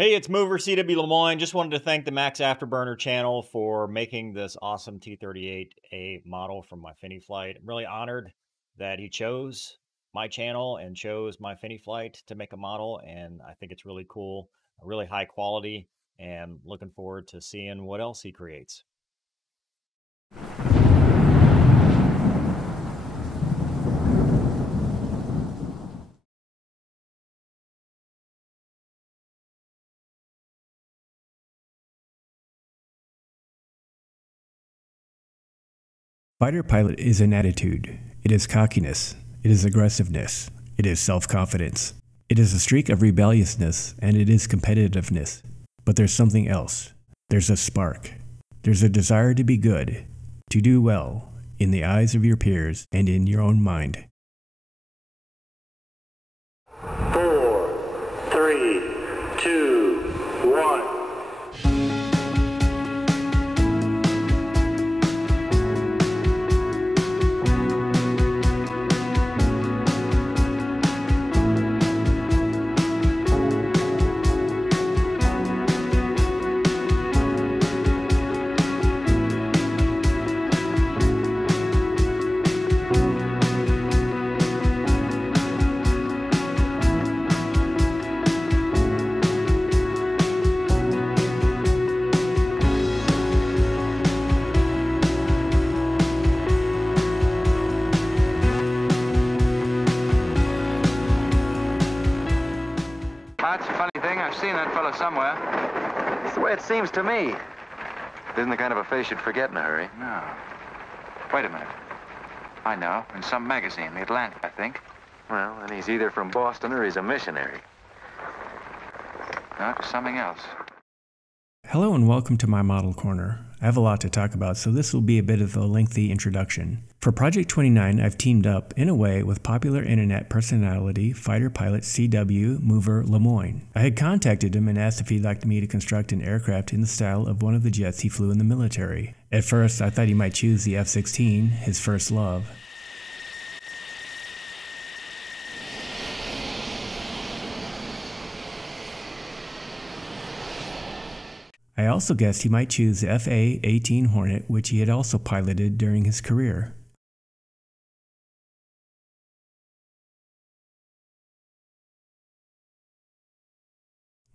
Hey, it's Mover CW Lemoyne. Just wanted to thank the Max Afterburner channel for making this awesome T-38A model from my Finney Flight. I'm really honored that he chose my channel and chose my Finney Flight to make a model, and I think it's really cool, really high quality, and looking forward to seeing what else he creates. Fighter pilot is an attitude. It is cockiness. It is aggressiveness. It is self-confidence. It is a streak of rebelliousness, and it is competitiveness. But there's something else. There's a spark. There's a desire to be good, to do well, in the eyes of your peers and in your own mind. 4, 3, 2, 1. That's a funny thing. I've seen that fellow somewhere. It's the way it seems to me. Isn't the kind of a face you'd forget in a hurry. No. Wait a minute. I know. In some magazine, The Atlantic, I think. Well, then he's either from Boston or he's a missionary. No, it's something else. Hello and welcome to my Model Corner. I have a lot to talk about, so this will be a bit of a lengthy introduction. For Project 29, I've teamed up, in a way, with popular internet personality, fighter pilot CW Mover Lemoyne. I had contacted him and asked if he'd like me to construct an aircraft in the style of one of the jets he flew in the military. At first, I thought he might choose the F-16, his first love. I also guessed he might choose the FA-18 Hornet, which he had also piloted during his career.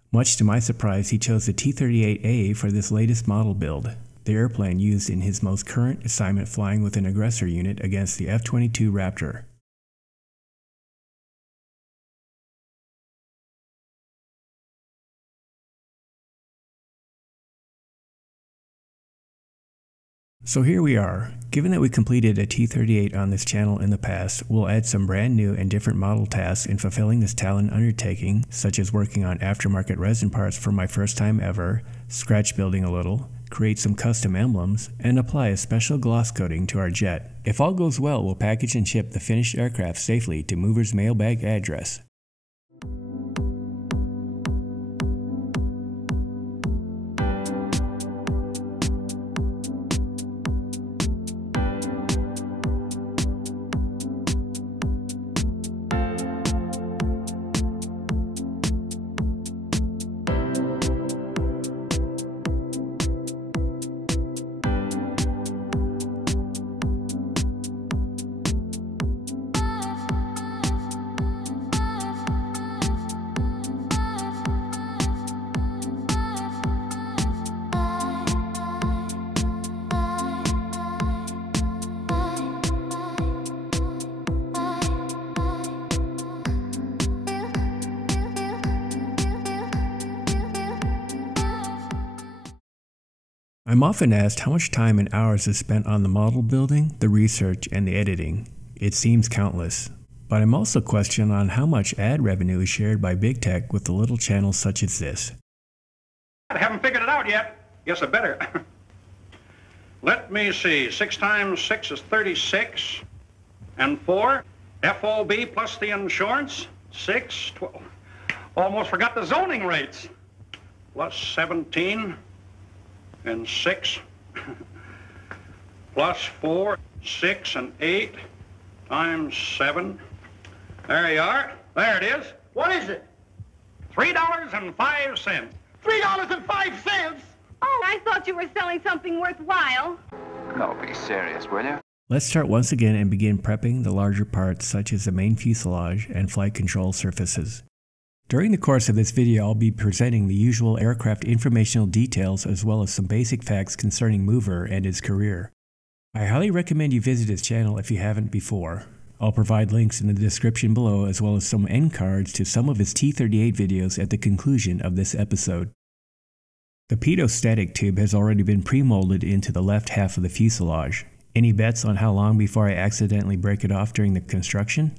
Much to my surprise, he chose the T-38A for this latest model build, the airplane used in his most current assignment flying with an aggressor unit against the F-22 Raptor. So here we are. Given that we completed a T-38 on this channel in the past, we'll add some brand new and different model tasks in fulfilling this Talon undertaking, such as working on aftermarket resin parts for my first time ever, scratch building a little, create some custom emblems, and apply a special gloss coating to our jet. If all goes well, we'll package and ship the finished aircraft safely to Mover's mailbag address. I'm often asked how much time and hours is spent on the model building, the research, and the editing. It seems countless. But I'm also questioned on how much ad revenue is shared by big tech with the little channels such as this. I haven't figured it out yet. Guess I better. Let me see. 6 times 6 is 36. And 4. FOB plus the insurance. 6, 12. Almost forgot the zoning rates. Plus 17. And 6. Plus 4, 6, and 8 times 7. There you are. There it is. What is it? $3.05. $3.05? Oh, I thought you were selling something worthwhile. No, be serious, will you? Let's start once again and begin prepping the larger parts such as the main fuselage and flight control surfaces. During the course of this video, I'll be presenting the usual aircraft informational details as well as some basic facts concerning Mover and his career. I highly recommend you visit his channel if you haven't before. I'll provide links in the description below as well as some end cards to some of his T-38 videos at the conclusion of this episode. The pitot static tube has already been pre-molded into the left half of the fuselage. Any bets on how long before I accidentally break it off during the construction?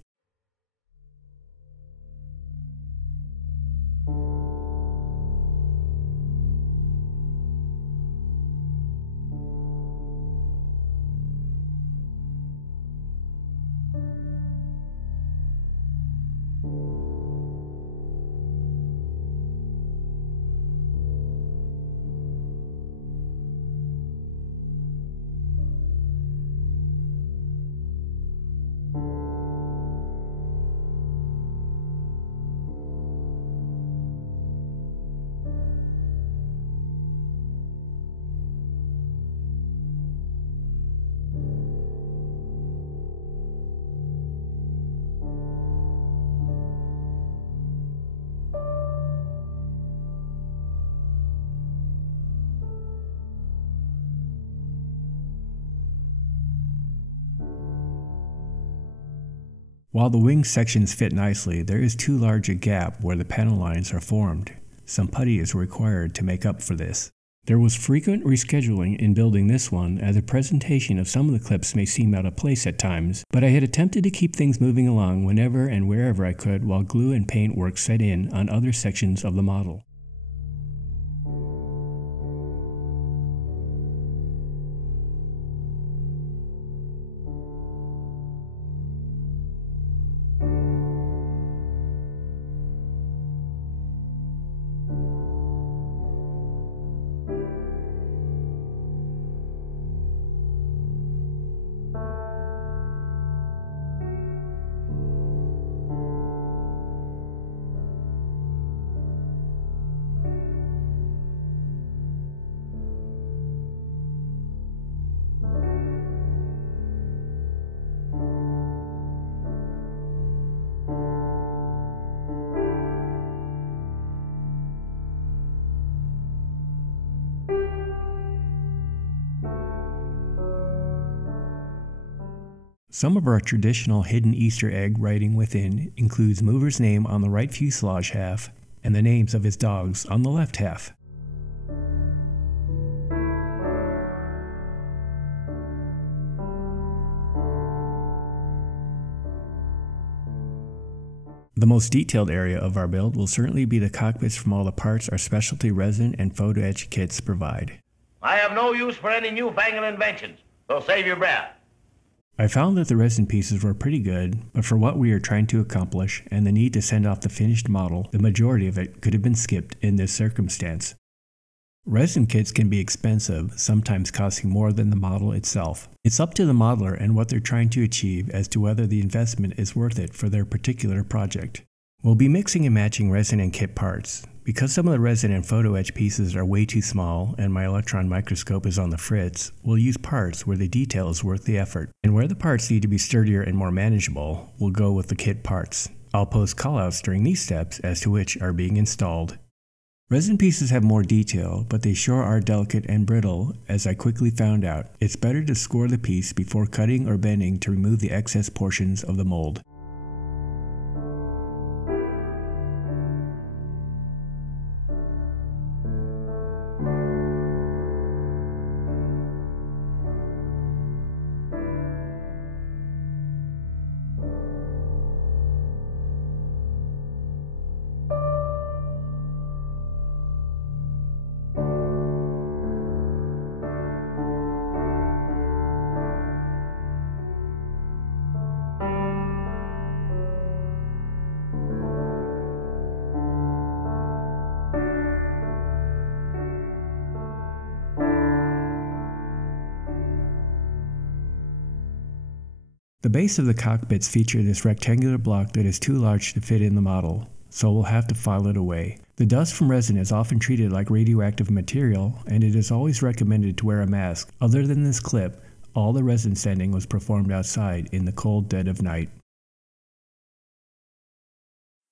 While the wing sections fit nicely, there is too large a gap where the panel lines are formed. Some putty is required to make up for this. There was frequent rescheduling in building this one, as the presentation of some of the clips may seem out of place at times, but I had attempted to keep things moving along whenever and wherever I could while glue and paint work set in on other sections of the model. Some of our traditional hidden Easter egg writing within includes Mover's name on the right fuselage half and the names of his dogs on the left half. The most detailed area of our build will certainly be the cockpits from all the parts our specialty resin and photo etch kits provide. I have no use for any newfangled inventions, so save your breath. I found that the resin pieces were pretty good, but for what we are trying to accomplish and the need to send off the finished model, the majority of it could have been skipped in this circumstance. Resin kits can be expensive, sometimes costing more than the model itself. It's up to the modeler and what they're trying to achieve as to whether the investment is worth it for their particular project. We'll be mixing and matching resin and kit parts. Because some of the resin and photo etch pieces are way too small and my electron microscope is on the fritz, we'll use parts where the detail is worth the effort. And where the parts need to be sturdier and more manageable, we'll go with the kit parts. I'll post callouts during these steps as to which are being installed. Resin pieces have more detail, but they sure are delicate and brittle, as I quickly found out. It's better to score the piece before cutting or bending to remove the excess portions of the mold. The base of the cockpits feature this rectangular block that is too large to fit in the model, so we'll have to file it away. The dust from resin is often treated like radioactive material, and it is always recommended to wear a mask. Other than this clip, all the resin sanding was performed outside in the cold dead of night.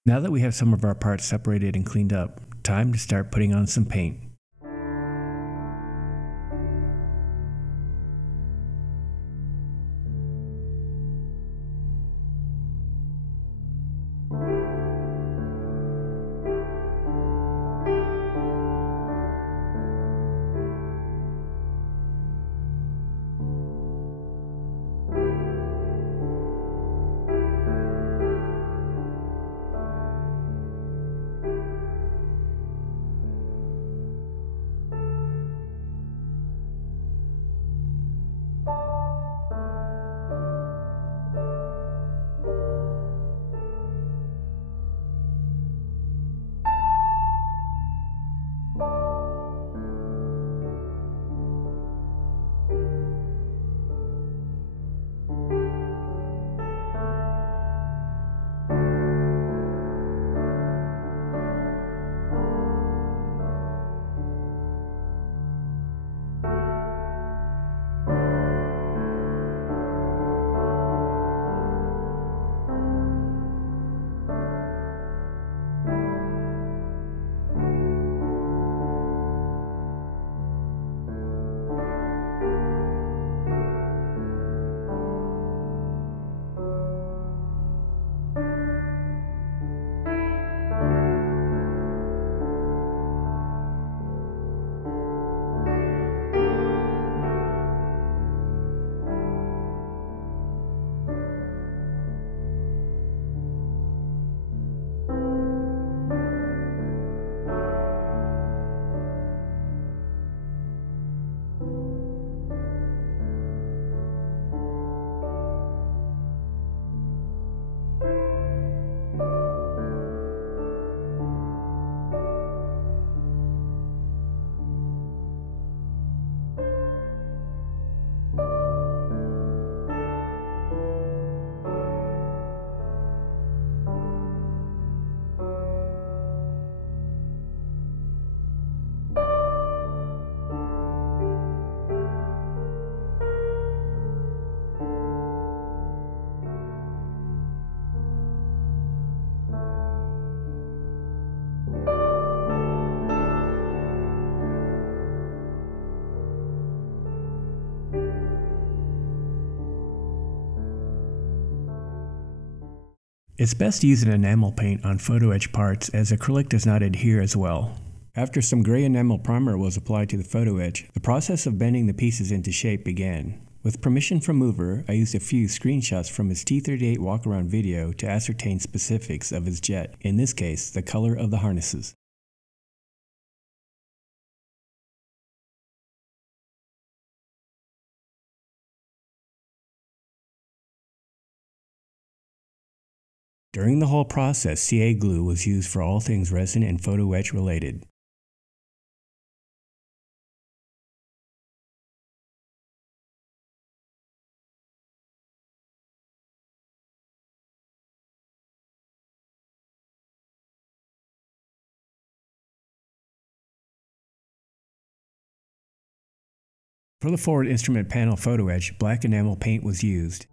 Now that we have some of our parts separated and cleaned up, time to start putting on some paint. It's best to use an enamel paint on photo etch parts as acrylic does not adhere as well. After some gray enamel primer was applied to the photo etch, the process of bending the pieces into shape began. With permission from Mover, I used a few screenshots from his T-38 walk-around video to ascertain specifics of his jet, in this case, the color of the harnesses. During the whole process, CA glue was used for all things resin and photo etch related. For the forward instrument panel photo etch, black enamel paint was used.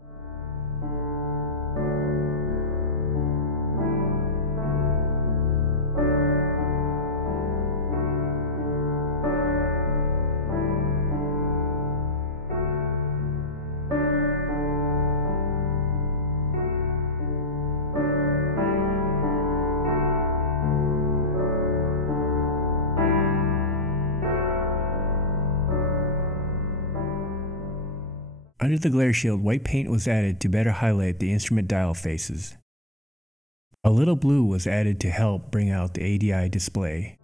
Under the glare shield, white paint was added to better highlight the instrument dial faces. A little blue was added to help bring out the ADI display.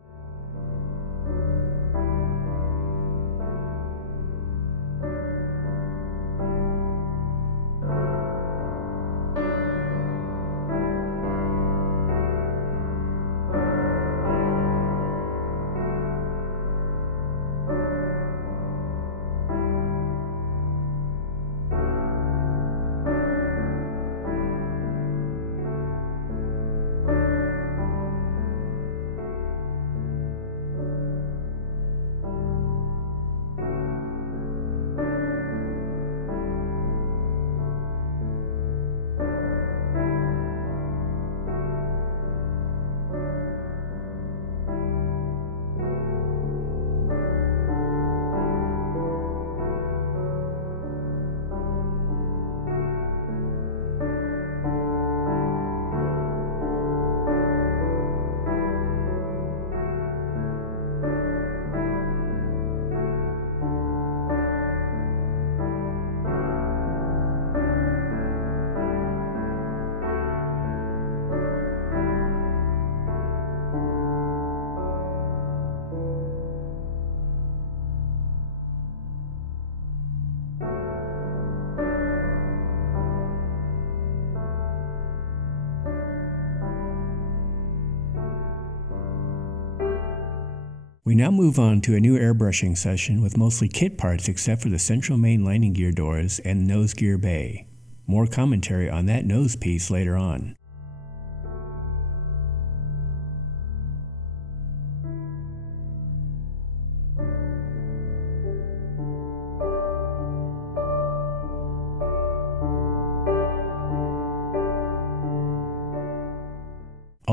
We now move on to a new airbrushing session with mostly kit parts except for the central main landing gear doors and nose gear bay. More commentary on that nose piece later on.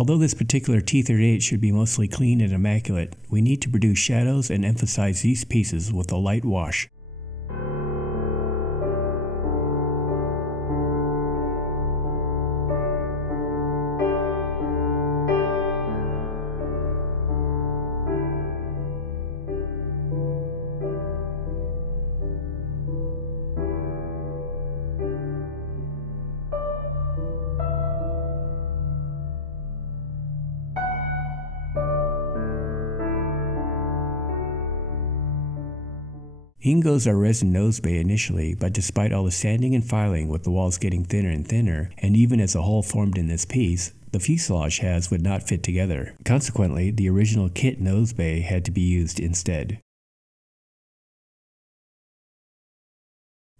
Although this particular T-38 should be mostly clean and immaculate, we need to produce shadows and emphasize these pieces with a light wash. In goes our resin nose bay initially, but despite all the sanding and filing with the walls getting thinner and thinner, and even as a hole formed in this piece, the fuselage halves would not fit together. Consequently, the original kit nose bay had to be used instead.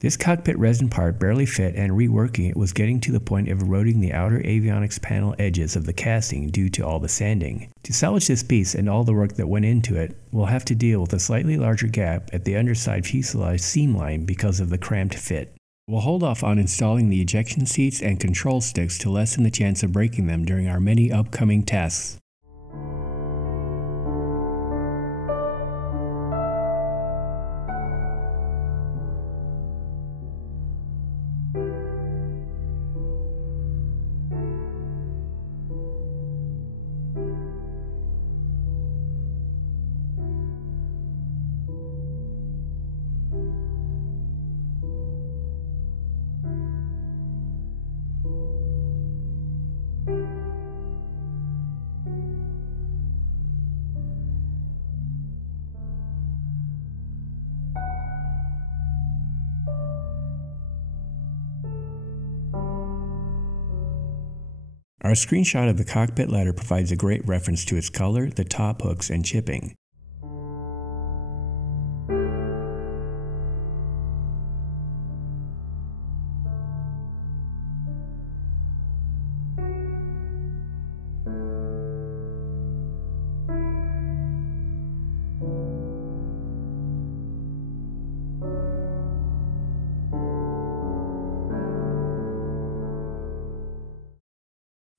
This cockpit resin part barely fit, and reworking it was getting to the point of eroding the outer avionics panel edges of the casting due to all the sanding. To salvage this piece and all the work that went into it, we'll have to deal with a slightly larger gap at the underside fuselage seam line because of the cramped fit. We'll hold off on installing the ejection seats and control sticks to lessen the chance of breaking them during our many upcoming tests. Our screenshot of the cockpit ladder provides a great reference to its color, the top hooks, and chipping.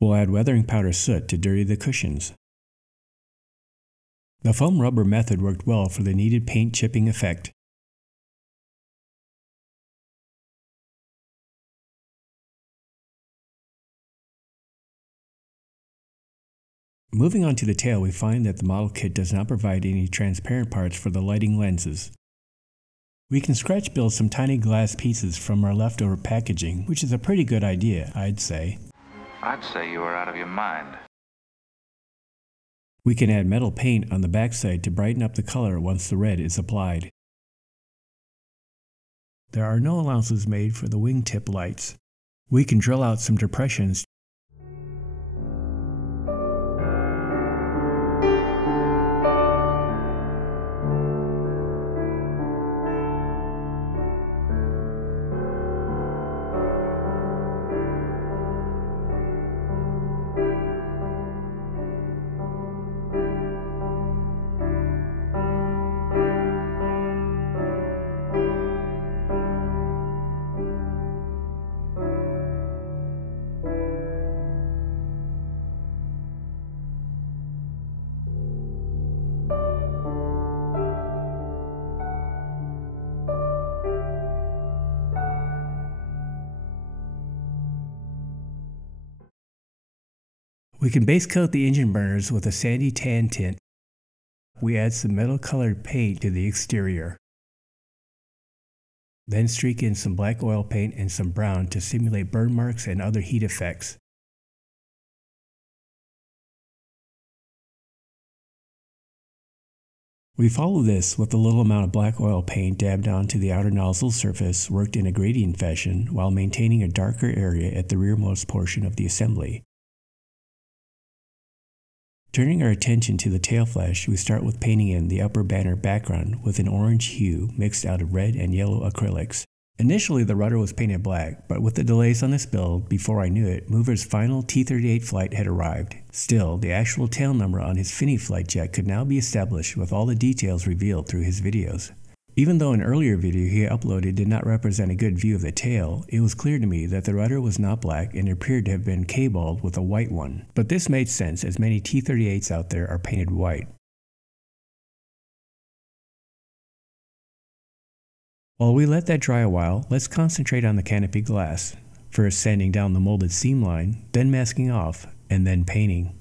We'll add weathering powder soot to dirty the cushions. The foam rubber method worked well for the needed paint chipping effect. Moving on to the tail, we find that the model kit does not provide any transparent parts for the lighting lenses. We can scratch build some tiny glass pieces from our leftover packaging, which is a pretty good idea, I'd say. I'd say you were out of your mind. We can add metal paint on the backside to brighten up the color once the red is applied. There are no allowances made for the wingtip lights. We can drill out some depressions We can base coat the engine burners with a sandy tan tint. We add some metal colored paint to the exterior. Then streak in some black oil paint and some brown to simulate burn marks and other heat effects. We follow this with a little amount of black oil paint dabbed onto the outer nozzle surface worked in a gradient fashion while maintaining a darker area at the rearmost portion of the assembly. Turning our attention to the tail flash, we start with painting in the upper banner background with an orange hue mixed out of red and yellow acrylics. Initially, the rudder was painted black, but with the delays on this build, before I knew it, Mover's final T-38 flight had arrived. Still, the actual tail number on his Finney flight jet could now be established with all the details revealed through his videos. Even though an earlier video he uploaded did not represent a good view of the tail, it was clear to me that the rudder was not black and appeared to have been K-balled with a white one. But this made sense as many T-38s out there are painted white. While we let that dry a while, let's concentrate on the canopy glass. First sanding down the molded seam line, then masking off, and then painting.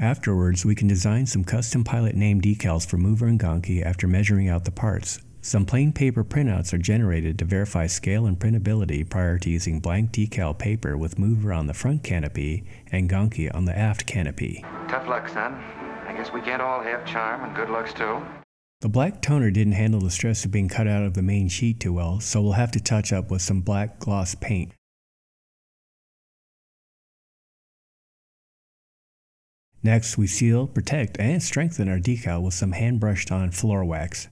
Afterwards, we can design some custom pilot name decals for Mover and Gonky after measuring out the parts. Some plain paper printouts are generated to verify scale and printability prior to using blank decal paper with Mover on the front canopy and Gonky on the aft canopy. Tough luck, son. I guess we can't all have charm and good looks too. The black toner didn't handle the stress of being cut out of the main sheet too well, so we'll have to touch up with some black gloss paint. Next, we seal, protect, and strengthen our decal with some hand-brushed on floor wax.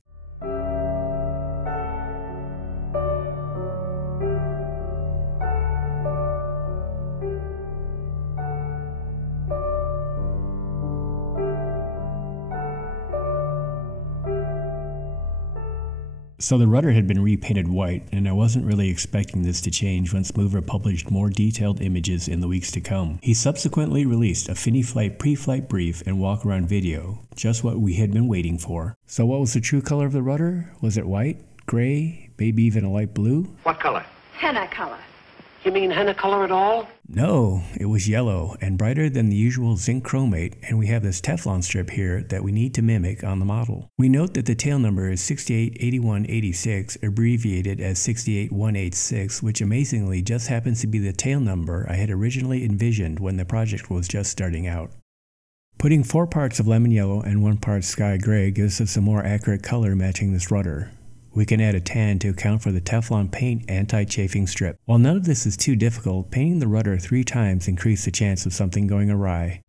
So the rudder had been repainted white, and I wasn't really expecting this to change once Mover published more detailed images in the weeks to come. He subsequently released a Finney Flight pre-flight brief and walk-around video, just what we had been waiting for. So what was the true color of the rudder? Was it white, gray, maybe even a light blue? What color? Henna color. You mean henna color at all? No, it was yellow and brighter than the usual zinc chromate, and we have this Teflon strip here that we need to mimic on the model. We note that the tail number is 688186, abbreviated as 68186, which amazingly just happens to be the tail number I had originally envisioned when the project was just starting out. Putting 4 parts of lemon yellow and 1 part sky gray gives us a more accurate color matching this rudder. We can add a tan to account for the Teflon paint anti-chafing strip. While none of this is too difficult, painting the rudder 3 times increased the chance of something going awry.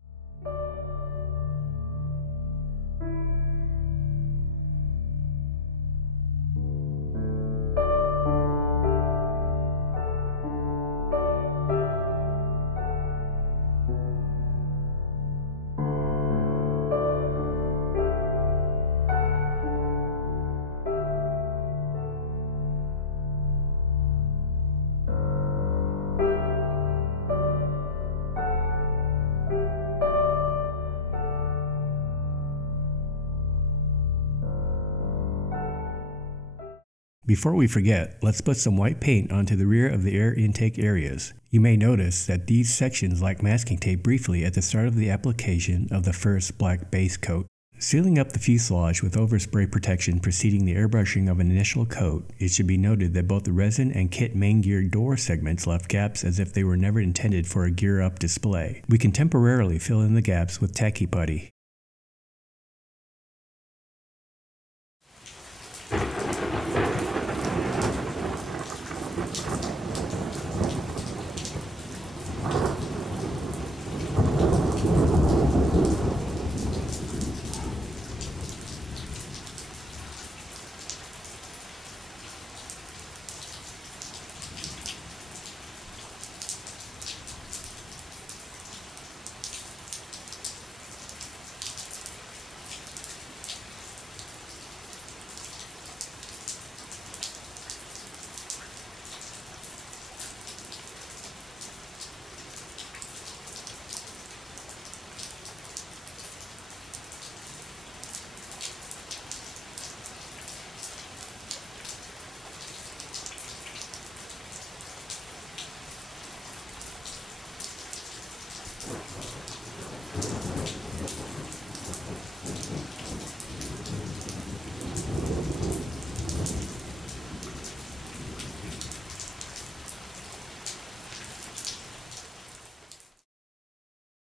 Before we forget, let's put some white paint onto the rear of the air intake areas. You may notice that these sections lack masking tape briefly at the start of the application of the first black base coat. Sealing up the fuselage with overspray protection preceding the airbrushing of an initial coat, it should be noted that both the resin and kit main gear door segments left gaps as if they were never intended for a gear-up display. We can temporarily fill in the gaps with tacky putty.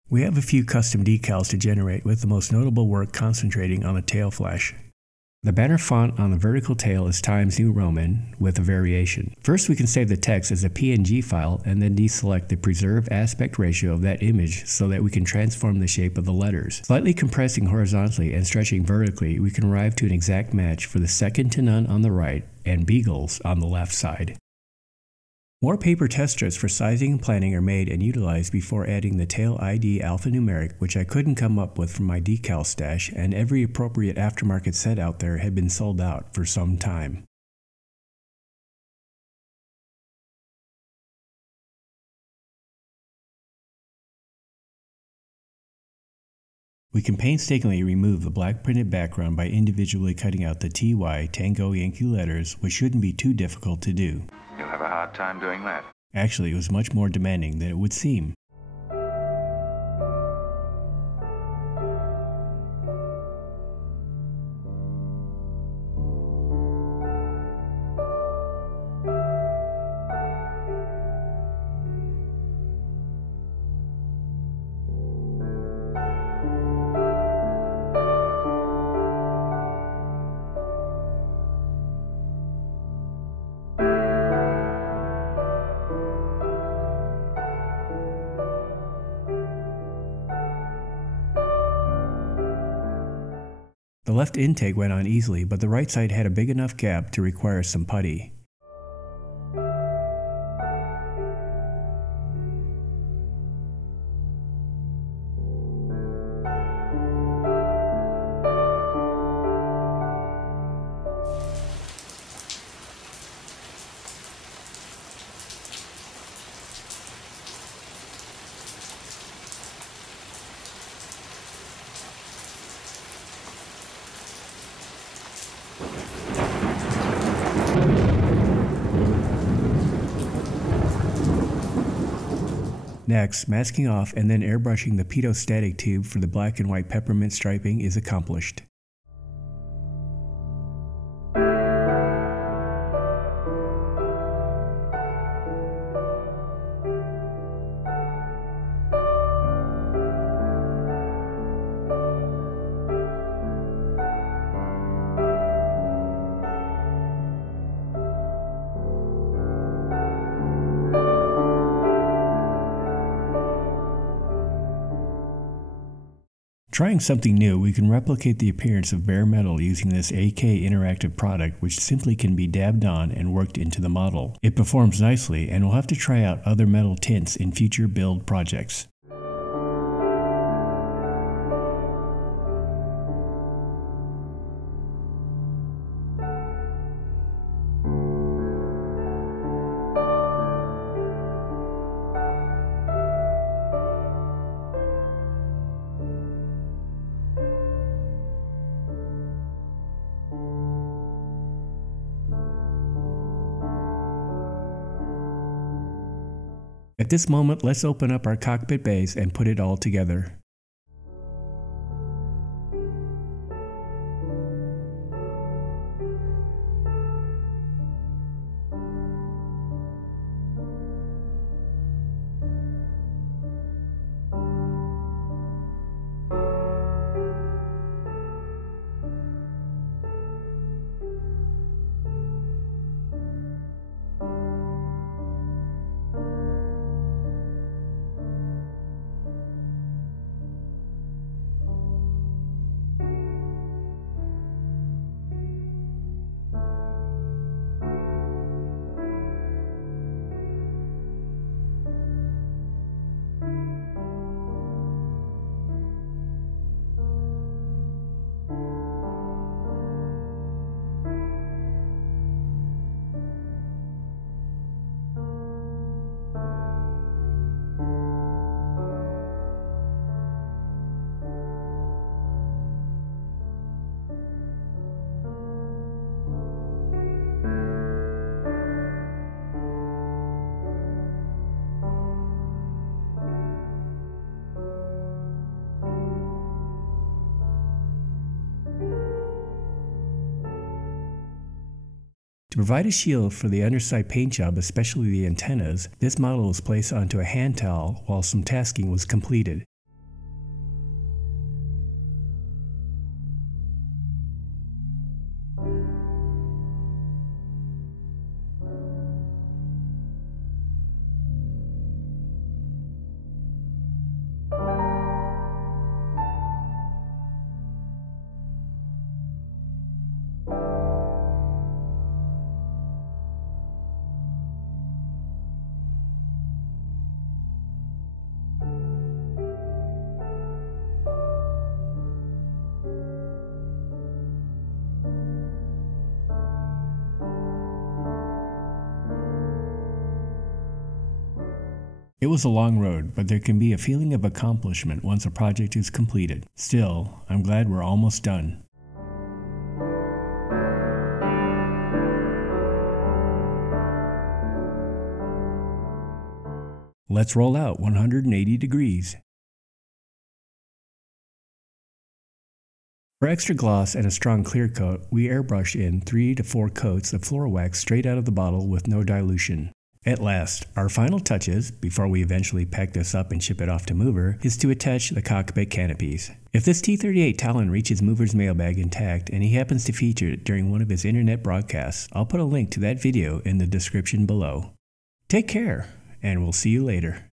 We have a few custom decals to generate, with the most notable work concentrating on the tail flash. The banner font on the vertical tail is Times New Roman with a variation. First, we can save the text as a PNG file and then deselect the preserve aspect ratio of that image so that we can transform the shape of the letters. Slightly compressing horizontally and stretching vertically, we can arrive to an exact match for the second to none on the right and beagles on the left side. More paper test strips for sizing and planning are made and utilized before adding the tail ID alphanumeric, which I couldn't come up with from my decal stash, and every appropriate aftermarket set out there had been sold out for some time. We can painstakingly remove the black printed background by individually cutting out the TY Tango Yankee letters, which shouldn't be too difficult to do. You'll have a hard time doing that. Actually, it was much more demanding than it would seem. The left intake went on easily, but the right side had a big enough gap to require some putty. Next, masking off and then airbrushing the pitot static tube for the black and white peppermint striping is accomplished. Trying something new, we can replicate the appearance of bare metal using this AK interactive product, which simply can be dabbed on and worked into the model. It performs nicely, and we'll have to try out other metal tints in future build projects. At this moment, let's open up our cockpit bays and put it all together. To provide a shield for the underside paint job, especially the antennas, this model was placed onto a hand towel while some tasking was completed. It was a long road, but there can be a feeling of accomplishment once a project is completed. Still, I'm glad we're almost done. Let's roll out 180 degrees. For extra gloss and a strong clear coat, we airbrush in 3 to 4 coats of floor wax straight out of the bottle with no dilution. At last, our final touches, before we eventually pack this up and ship it off to Mover, is to attach the cockpit canopies. If this T-38 Talon reaches Mover's mailbag intact and he happens to feature it during one of his internet broadcasts, I'll put a link to that video in the description below. Take care, and we'll see you later.